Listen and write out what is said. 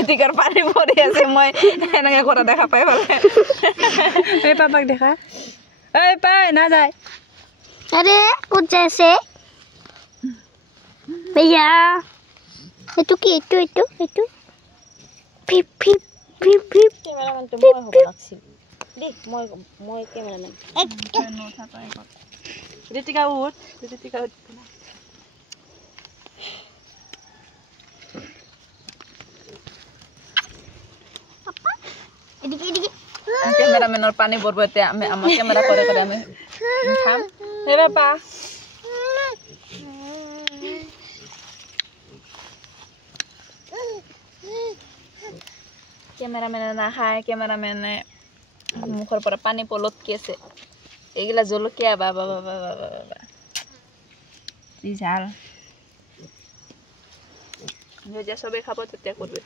ঋতিকাৰ পানী পৰি আছে মই এনেকৈ কৰা দেখা পাই ভালে এই পাপাক দেখা এই পাই না যায় अरे कुछ जैसे भैया itu ki itu pip pip pip pip cameraman to moi hobo লাগছিল দি মই cameraman no থাকা এখন ঋতিকা উঠ papa এদিকে cameramanৰ পানী বৰবতে আমি আমাৰ ক্যামেৰা কৰে আমি খাম হে বাবা ক্যামেৰামেনে নাখায় ক্যামেৰামেনে মুখৰ পৰা পানী পলত কি আছে এইগিলা জলকীয়া বাবা ই ঝাল যে সবে খাব তেতিয়া করবে